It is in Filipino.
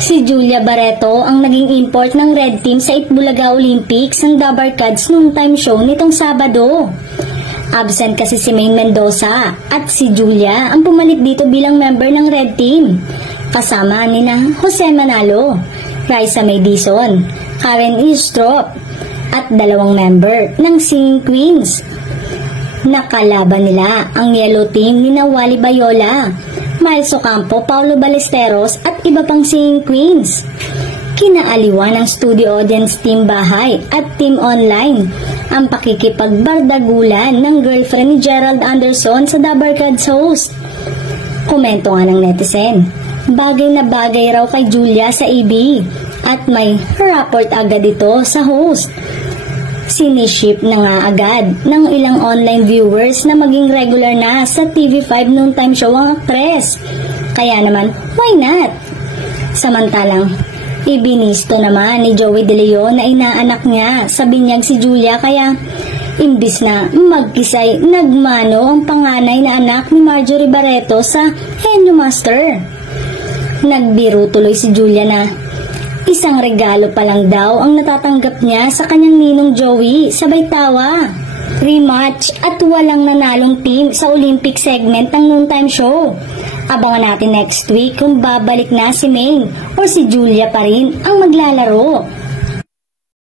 Si Julia Barreto ang naging import ng Red Team sa Itbulaga Olympics ng Dabarkads noong time show nitong Sabado. Absent kasi si Maine Mendoza at si Julia ang pumalit dito bilang member ng Red Team. Kasama nina Jose Manalo, Raisa May Dizon, Karen Istrop at 2 member ng Singing Queens. Nakalaban nila ang Yellow Team ni Wally Bayola, Miles Ocampo, Paulo Ballesteros at iba pang Singing Queens. Kinaaliwan ng studio audience Team Bahay at Team Online ang pakikipagbardagulan ng girlfriend ni Gerald Anderson sa Dabarkads host. Komento nga ng netizen, bagay na bagay raw kay Julia sa AB at may report agad ito sa host. Siniship na nga agad ng ilang online viewers na maging regular na sa TV5 noong time show ang aktres. Kaya naman, why not? Samantalang, ibinisto naman ni Joey De Leon na inaanak niya sa binyag si Julia kaya imbis na magkisay nagmano ang panganay na anak ni Marjorie Barreto sa Henyo Master. Nagbiro tuloy si Julia na isang regalo pa lang daw ang natatanggap niya sa kanyang ninong Joey, sabay tawa. Rematch at walang nanalong team sa Olympic segment ng noontime show. Abangan natin next week kung babalik na si Maine o si Julia pa rin ang maglalaro.